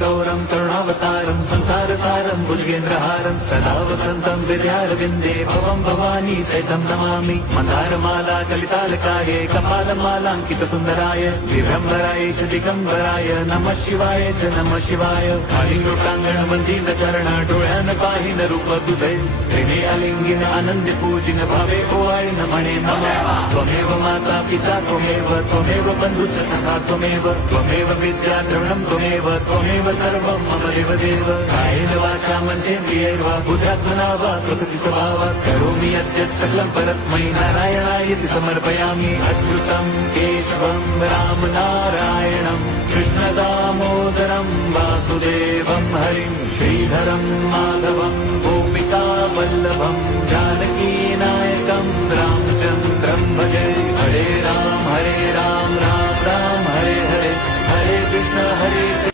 गौरम करुणावतारम संसार सारम भुजगेंद्रहारम सदा वसंतम विद्यारविंदे भवम भवानी सहितं नमामि मंदारमाला कलितालकाय कपालमालांकित सुंदराय दिव्यंबराय च दिगंबराय नमः शिवाय च नमः शिवाय खाली लोटांगण मंदिर चरण डोळ्यान पाहिन रूप तुझे प्रेमे अलिंगिन आनंद पूजिन भावे ओवाळीन म्हणे नमः त्वमेव माता पिता त्वमेव बंधुच सखा त्वमेव विद्या द्रवणं त्वमेव सर्वं मम देवदेव कायेन वाचा मनसेन्द्रियैर्वा बुद्ध्यात्मना वा प्रकृति स्वभावात् करोमि यद्यत् सकलं परस्मै नारायणायति समर्पयामि अच्युतं केशवं राम नारायणं कृष्णदामोदरं वासुदेवं हरिं श्रीधरं माधवं गोपिका वल्लभं जानकी नायकं राम